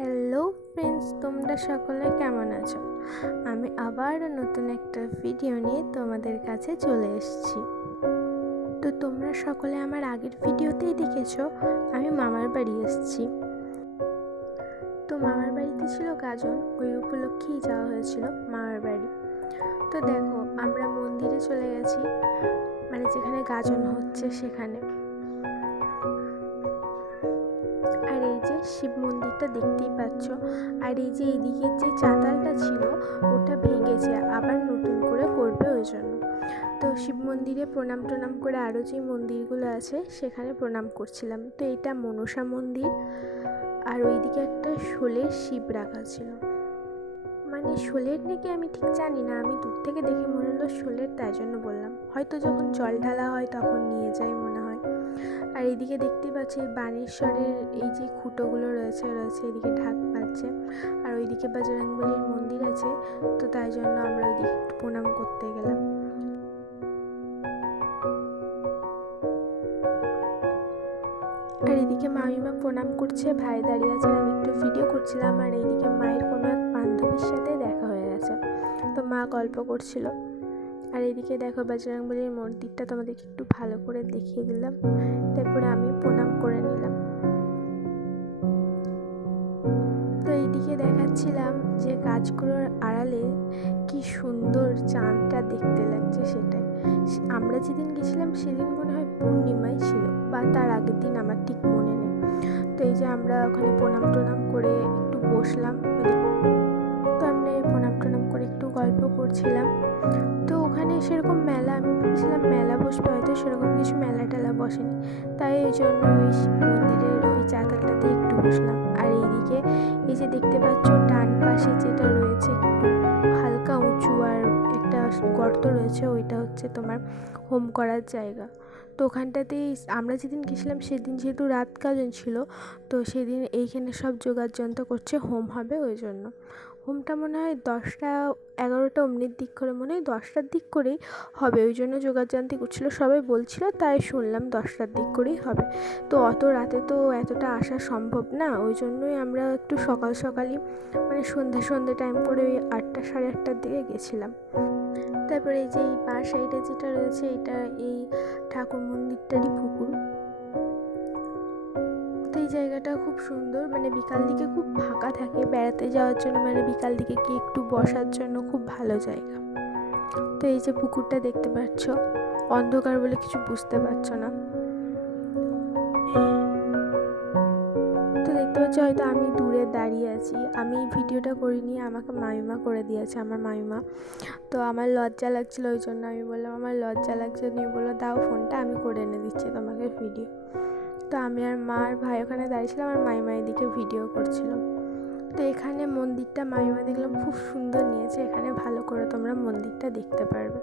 Hello friends, তোমরা সকলে কেমন আছো? আমি আবার নতুন একটা ভিডিও নিয়ে তোমাদের কাছে চলে এসেছি। তো তোমরা সকলে আমার আগের ভিডিওতেই দেখেছো আমি মামার বাড়ি এসেছি। তো মামার বাড়িতে ছিল গাজন, ওই উপলক্ষেই যাওয়া হয়েছিল মামার বাড়ি। তো দেখো, আমরা মন্দিরে চলে গেছি, মানে যেখানে গাজন হচ্ছে সেখানে। আর এই যে শিব মন্দিরটা দেখতেই পাচ্ছ, আর এই যে এইদিকের যে চাতালটা ছিল ওটা ভেঙেছে, আবার নতুন করে করবে ওই জন্য। তো শিব মন্দিরে প্রণাম টনাম করে আরও যে মন্দিরগুলো আছে সেখানে প্রণাম করছিলাম। তো এটা মনসা মন্দির, আর ওইদিকে একটা শোলের শিব রাখা ছিল। মানে শোলের নাকি আমি ঠিক জানি না, আমি দূর থেকে দেখে মনে হলো শোলের, তাই জন্য বললাম। হয়তো যখন জল ঢালা হয় তখন নিয়ে যায় মনে হয়। আর এইদিকে দেখতে পাচ্ছি বানেশ্বরের এই যে খুঁটোগুলো রয়েছে এদিকে ঢাক পাচ্ছে, আর ওইদিকে বজরংবলীর মন্দির আছে। তো তাই জন্য আমরা ওইদিকে একটু প্রণাম করতে গেলাম। আর এদিকে মামিমা প্রণাম করছে, ভাই দাঁড়িয়ে আছে, আমি একটু ভিডিও করছিলাম। আর এইদিকে মায়ের কোনো এক বান্ধবীর সাথে দেখা হয়ে গেছে, তো মা গল্প করছিল। আর এইদিকে দেখো বজরংবলীর মন্দিরটা তোমাদেরকে একটু ভালো করে দেখিয়ে দিলাম, তারপরে আমি প্রণাম করে নিলাম। তো এইদিকে দেখাচ্ছিলাম যে গাছগুলোর আড়ালে কি সুন্দর চাঁদটা দেখতে লাগছে সেটাই। আমরা যেদিন গেছিলাম সেদিন মনে হয় পূর্ণিমাই ছিল, বা তার আগের দিন, আমার ঠিক মনে নেই। তো এই যে আমরা ওখানে প্রণাম টনাম করে একটু বসলাম, তো আমরা প্রণাম টনাম করে একটু গল্প করছিলাম। তো ওখানে সেরকম মেলা, আমি ভেবেছিলাম মেলা বসবে, হয়তো সেরকম কিছু মেলা টেলা বসেনি, তাই ওই জন্য ওই মন্দিরের ওই চাতালটাতে একটু বসলাম। আর এইদিকে এই যে দেখতে পাচ্ছ ডান পাশে যেটা রয়েছে একটু হালকা উঁচু আর একটা গর্ত রয়েছে, ওইটা হচ্ছে তোমার হোম করার জায়গা। তো ওখানটাতেই আমরা যেদিন গেছিলাম সেদিন যেহেতু রাত গাজন ছিল, তো সেদিন এইখানে সব জোগাড় যন্ত্র করছে, হোম হবে ওই জন্য। হোমটা মনে হয় 10টা 11টা অমনির দিক করে, মনে হয় 10টার দিক করেই হবে, ওই জন্য যোগাযান্ত্রিক করছিলো, সবাই বলছিল, তাই শুনলাম 10টার দিক করেই হবে। তো অত রাতে তো এতটা আসা সম্ভব না, ওই জন্যই আমরা একটু সকালই মানে সন্ধে টাইম করে ওই 8টা 8:30টার দিকে গেছিলাম। তারপরে এই যে এই বাঁ সাইডে যেটা রয়েছে এটা এই ঠাকুর মন্দিরটারই পুকুর। তো এই জায়গাটা খুব সুন্দর, মানে বিকাল দিকে খুব ফাঁকা থাকে বেড়াতে যাওয়ার জন্য, মানে বিকাল দিকে গিয়ে একটু বসার জন্য খুব ভালো জায়গা। তো এই যে পুকুরটা দেখতে পাচ্ছ, অন্ধকার বলে কিছু বুঝতে পারছো না। তো দেখতে পাচ্ছ হয়তো আমি দূরে দাঁড়িয়ে আছি, আমি ভিডিওটা করিনি, আমাকে মামিমা করে দিয়েছে, আমার মামিমা। তো আমার লজ্জা লাগছিলো, ওই জন্য আমি বললাম আমার লজ্জা লাগছে, নিয়ে বললো দাও ফোনটা, আমি করে এনে দিচ্ছি তোমাকে ভিডিও। তো আমি আর মা আর ভাই ওখানে দাঁড়িয়েছিলাম, আর মামিমা এদিকে ভিডিও করছিল। তো এখানে মন্দিরটা মামিমা দেখলাম খুব সুন্দর নিয়েছে, এখানে ভালো করে তোমরা মন্দিরটা দেখতে পারবে।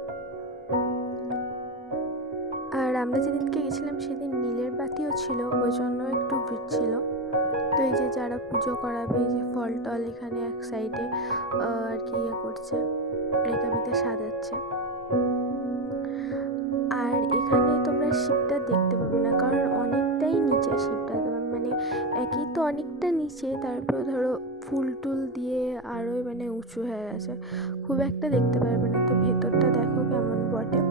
আর আমরা যেদিনকে গেছিলাম সেদিন নীলের বাতিও ছিল, ওই জন্য একটু ভিড় ছিল। তো এই যে যারা পুজো করাবে, এই যে ফল টল এখানে এক সাইডে আর কি করছে, রেকাবিতে সাজাচ্ছে। আর এখানে তোমরা শিবটা দেখতে পাবে না, কারণ অনেকটাই নিচে শিবটা, মানে একই তো অনেকটা নিচে, তারপর ধরো ফুল টুল দিয়ে আরোই মানে উঁচু হয়ে গেছে, খুব একটা দেখতে পারবে না। তো ভেতরটা দেখো কেমন বটে।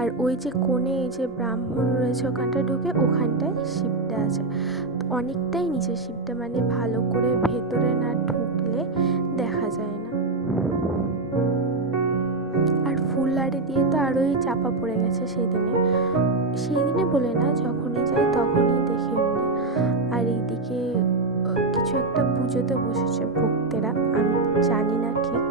আর ওই যে কোণে এই যে ব্রাহ্মণ রয়েছে ওখানটায় ঢুকে, ওখানটায় শিবটা আছে, অনেকটাই নিচে শিবটা, মানে ভালো করে ভেতরে না ঢুকলে দেখা যায় না। আর ফুল আড়ে দিয়ে তো আরোই চাপা পড়ে গেছে সেই দিনে বলে না, যখনই যাই তখনই দেখি এমনি। আর এইদিকে কিছু একটা পুজোতে বসেছে ভক্তেরা, আমি জানি না ঠিক।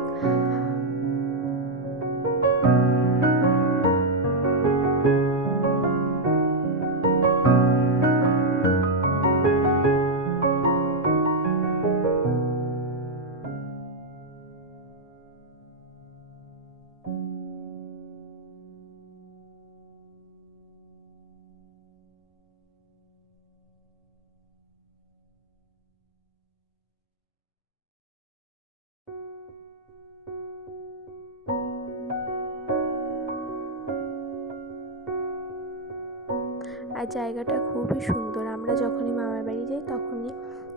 আর জায়গাটা খুবই সুন্দর, আমরা যখনই মামার বাড়ি যাই তখনই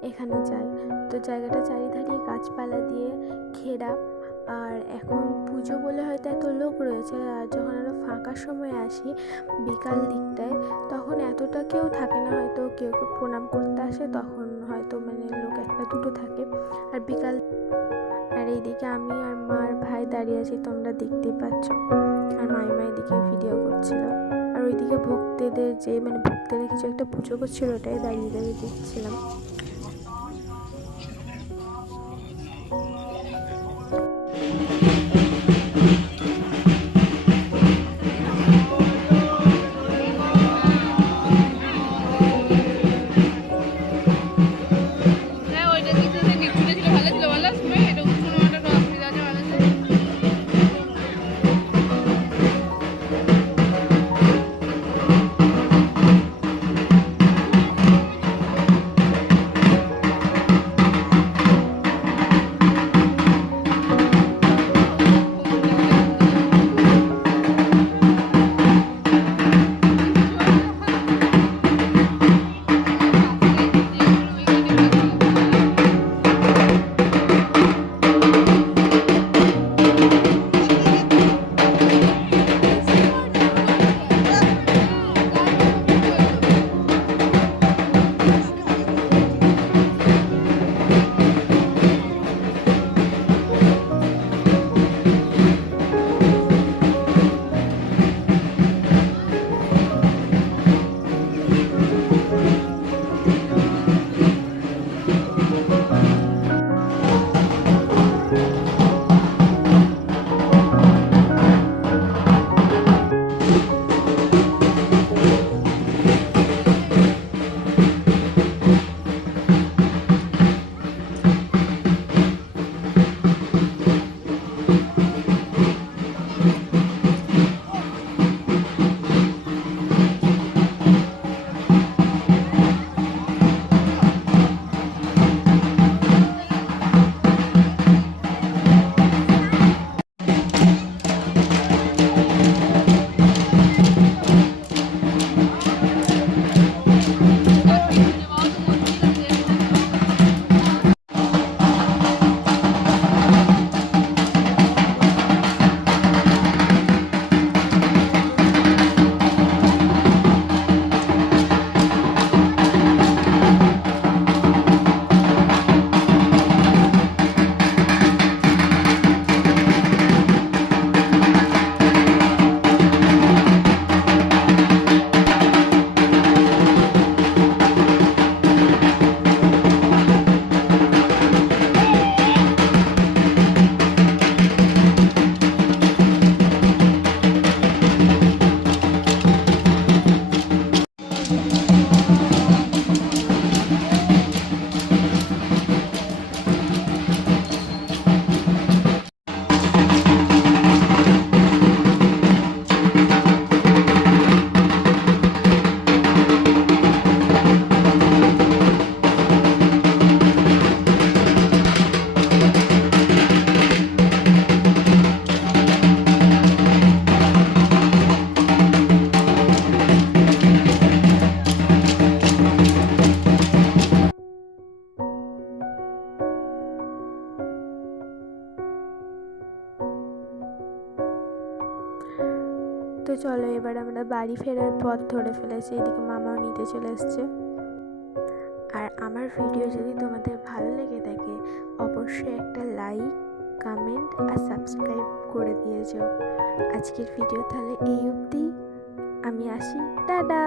এখানে যাই। তো জায়গাটা চারিধারেই গাছপালা দিয়ে ঘেরা। আর এখন পুজো বলে হয়তো এত লোক রয়েছে, আর যখন আরও ফাঁকা সময় আসি বিকাল দিকটায় তখন এতটা কেউ থাকে না, হয়তো কেউ কেউ প্রণাম করতে আসে তখন হয়তো লোক একটা দুটো থাকে। আর বিকাল আর এইদিকে আমি আর মা আর ভাই দাঁড়িয়ে আছি, তোমরা দেখতেই পাচ্ছ। আর মাইমা এদিকে ভিডিও করছিল, আর ওইদিকে ভক্তদের যে ভক্তরা কিছু একটা পুজো করছিল ওটাই দাঁড়িয়ে দাঁড়িয়ে দেখছিলাম। তো চলো এবার আমরা বাড়ি ফেরার পথ ধরে ফেলেছি, এদিকে মামাও নিতে চলে এসছে। আর আমার ভিডিও যদি তোমাদের ভালো লেগে থাকে অবশ্যই একটা লাইক, কমেন্ট আর সাবস্ক্রাইব করে দিয়ে যাও। আজকের ভিডিও তাহলে এই অবধি, আমি আসি, টাটা।